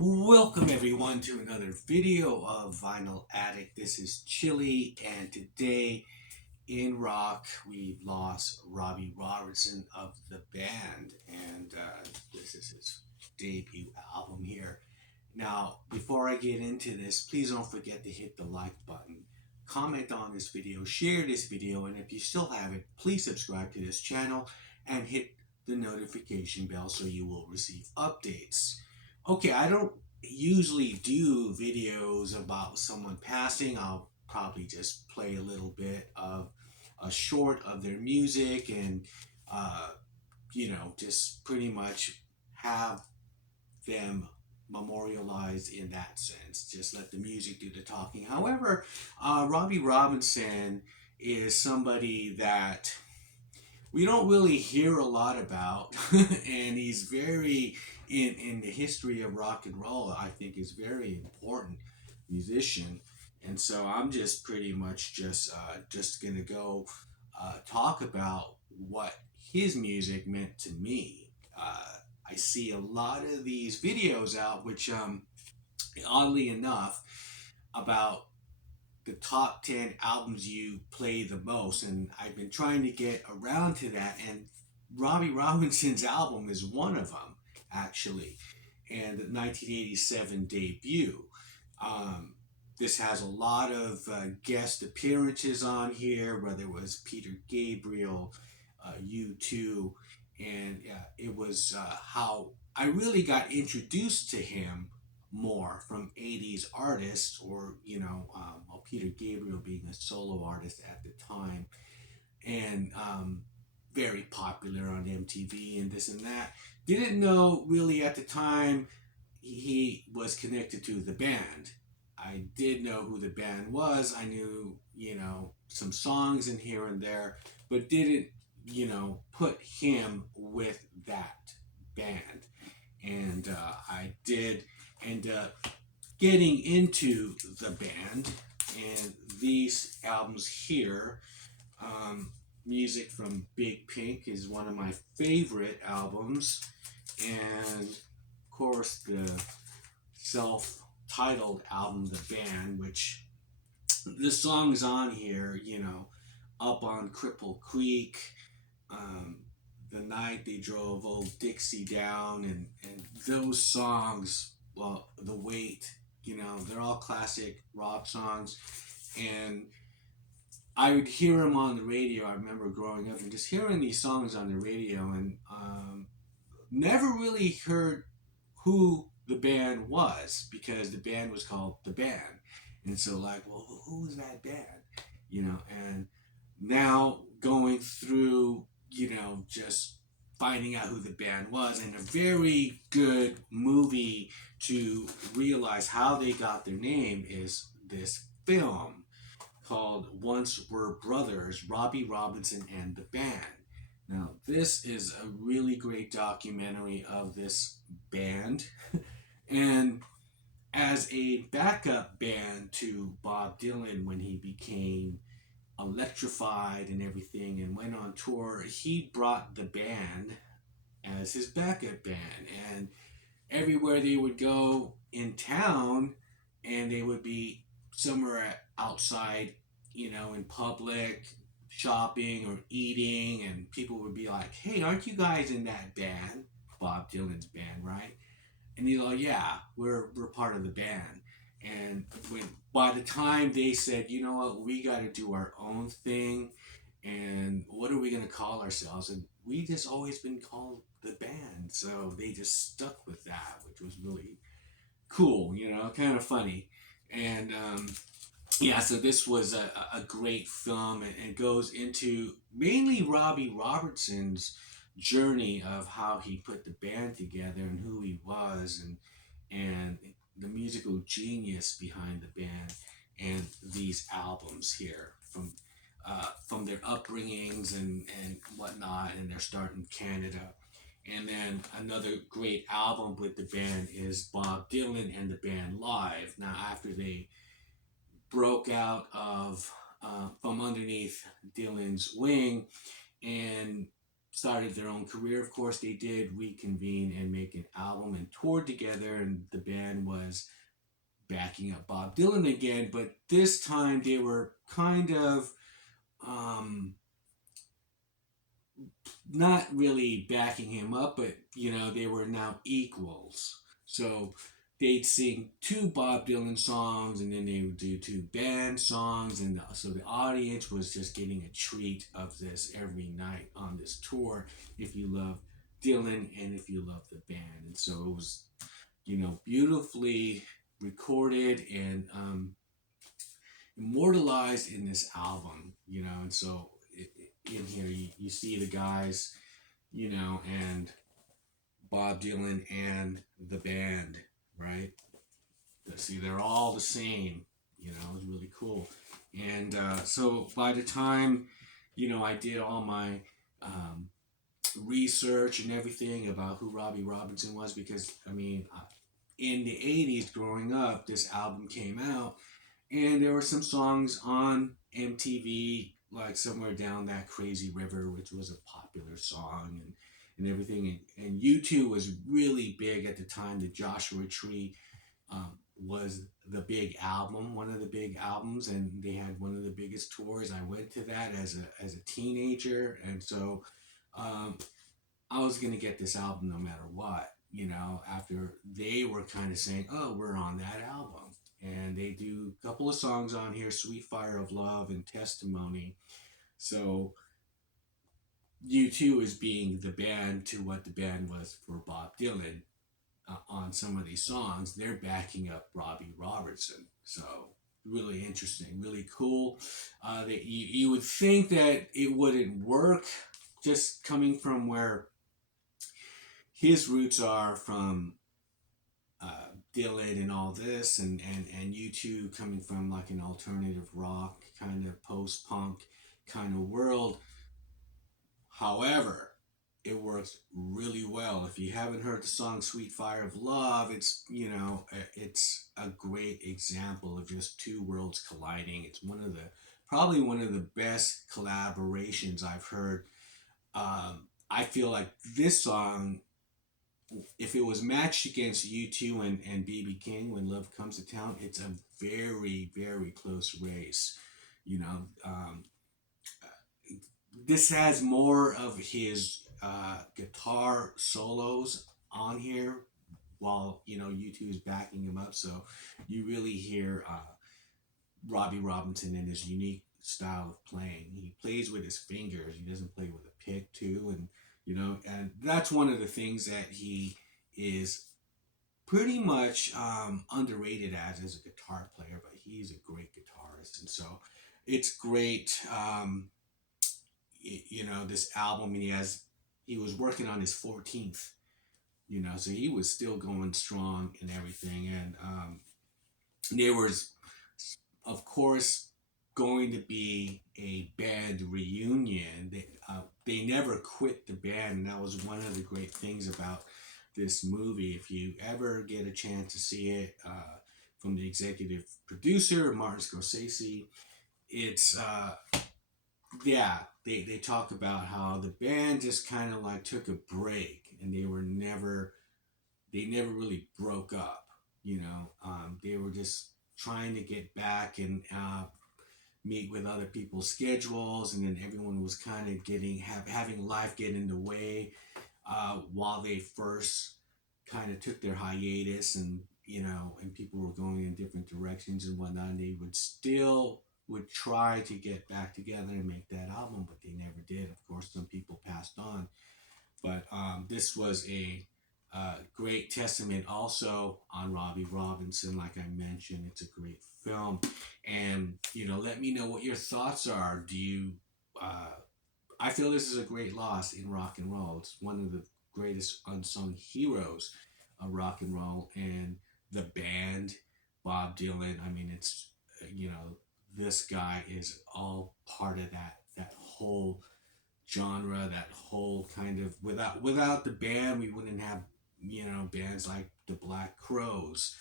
Welcome everyone to another video of Vinyl Addict. This is Chili, and today in rock we've lost Robbie Robertson of the band, and this is his debut album here. Now, before I get into this, please don't forget to hit the like button, comment on this video, share this video, and if you still haven't, please subscribe to this channel and hit the notification bell so you will receive updates. Okay, I don't usually do videos about someone passing. I'll probably just play a little bit of a short of their music and, uh, just pretty much have them memorialized in that sense. Just let the music do the talking. However, Robbie Robinson is somebody that we don't really hear a lot about, and he's very in the history of rock and roll. I think is very important musician, and so I'm just pretty much just gonna go talk about what his music meant to me. I see a lot of these videos out, which oddly enough, about the top 10 albums you play the most, and I've been trying to get around to that, and Robbie Robinson's album is one of them, actually, and the 1987 debut. This has a lot of guest appearances on here, whether it was Peter Gabriel, U2, and it was how I really got introduced to him more from 80s artists, or well, Peter Gabriel being a solo artist at the time, and very popular on MTV and this and that. Didn't know really at the time he was connected to the band. I did know who the band was. I knew, some songs in here and there, but didn't, put him with that band. And I did end up getting into the band, and these albums here, music from Big Pink is one of my favorite albums, and of course the self-titled album The Band, which the songs on here, Up on Cripple Creek, um, The Night They Drove Old Dixie Down, and those songs, well, The Weight, they're all classic rock songs, and I would hear them on the radio. I remember growing up and just hearing these songs on the radio, and never really heard who the band was, because the band was called The Band. And so, like, well, who's that band? And now going through, just finding out who the band was, and a very good movie to realize how they got their name is this film called Once Were Brothers, Robbie Robinson and the Band. Now, this is a really great documentary of this band. And as a backup band to Bob Dylan when he became electrified and everything and went on tour, he brought the band as his backup band. And everywhere they would go in town, and they would be somewhere outside, in public, shopping or eating, and people would be like, "Hey, aren't you guys in that band, Bob Dylan's band, right?" And he's like, "Yeah, we're part of the band." And when by the time they said, "You know what, we got to do our own thing, and what are we gonna call ourselves?" And we just always been called the band, so they just stuck with that, which was really cool, kind of funny. And yeah, so this was a great film, and goes into mainly Robbie Robertson's journey of how he put the band together and who he was, and the musical genius behind the band, and these albums here from their upbringings and whatnot, and their start in Canada. And then another great album with the band is Bob Dylan and the Band Live. Now, after they broke out of from underneath Dylan's wing and started their own career. Of course, they did reconvene and make an album and toured together, and the band was backing up Bob Dylan again, but this time they were kind of um, not really backing him up, but they were now equals. So they'd sing two Bob Dylan songs, and then they would do two band songs, and so the audience was just getting a treat of this every night on this tour. If you love Dylan and if you love the band, and so it was beautifully recorded and immortalized in this album. And so in here you see the guys, and Bob Dylan and the band, right? See, they're all the same. It's really cool. And so by the time, I did all my research and everything about who Robbie Robertson was, because, in the 80s, growing up, this album came out, and there were some songs on MTV, like Somewhere Down That Crazy River, which was a popular song, and everything. And U2 was really big at the time. The Joshua Tree was the big album, one of the big albums, and they had one of the biggest tours. I went to that as a teenager, and so um, I was gonna get this album no matter what. After they were kind of saying, "Oh, we're on that album," and they do a couple of songs on here, "Sweet Fire of Love" and "Testimony." So U2 is being the band to what the band was for Bob Dylan on some of these songs. They're backing up Robbie Robertson. So really interesting, really cool. That you would think that it wouldn't work, just coming from where his roots are from Dylan and all this, and U2 coming from like an alternative rock kind of post punk kind of world. However, it works really well. If you haven't heard the song "Sweet Fire of Love," it's a great example of just two worlds colliding. It's probably one of the best collaborations I've heard. I feel like this song, if it was matched against U2 and BB King, "When Love Comes to Town," it's a very, very close race. You know, um, this has more of his guitar solos on here, while U2 is backing him up. So you really hear Robbie Robinson and his unique style of playing. He plays with his fingers. He doesn't play with a pick too, and that's one of the things that he is pretty much underrated as a guitar player. But he's a great guitarist, and so it's great. This album, and he was working on his 14th. So he was still going strong and everything, and there was, of course, going to be a band reunion. They never quit the band, and that was one of the great things about this movie. If you ever get a chance to see it, from the executive producer Martin Scorsese, it's yeah, they talk about how the band just kind of like took a break, and they never really broke up. They were just trying to get back and meet with other people's schedules, and then everyone was kind of having life get in the way while they first kind of took their hiatus, and people were going in different directions and whatnot. And they would try to get back together and make that album, but they never did. Of course, some people passed on, but this was a great testament also on Robbie Robinson. Like I mentioned, it's a great film. And, let me know what your thoughts are. I feel this is a great loss in rock and roll. It's one of the greatest unsung heroes of rock and roll. And the band, Bob Dylan, it's, this guy is all part of that whole genre, that whole kind of, without the band, we wouldn't have bands like the Black Crows,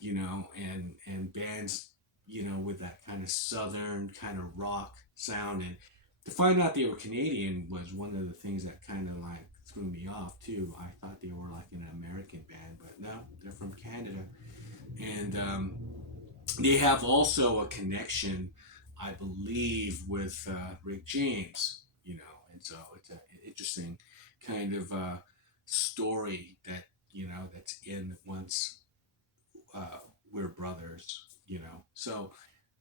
and bands with that kind of southern kind of rock sound. And To find out they were Canadian was one of the things that kind of like threw me off too. I thought they were like an American band, but no, they're from Canada. And they have also a connection, I believe, with Rick James, you know, and so it's an interesting kind of story that, you know, that's in once we're brothers, you know. So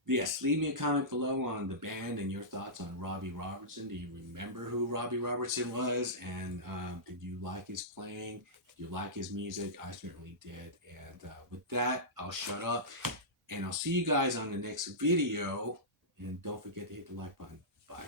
yes, leave me a comment below on the band and your thoughts on Robbie Robertson. Do you remember who Robbie Robertson was? And did you like his playing? Did you like his music? I certainly did. And with that, I'll shut up. And I'll see you guys on the next video. And don't forget to hit the like button. Bye.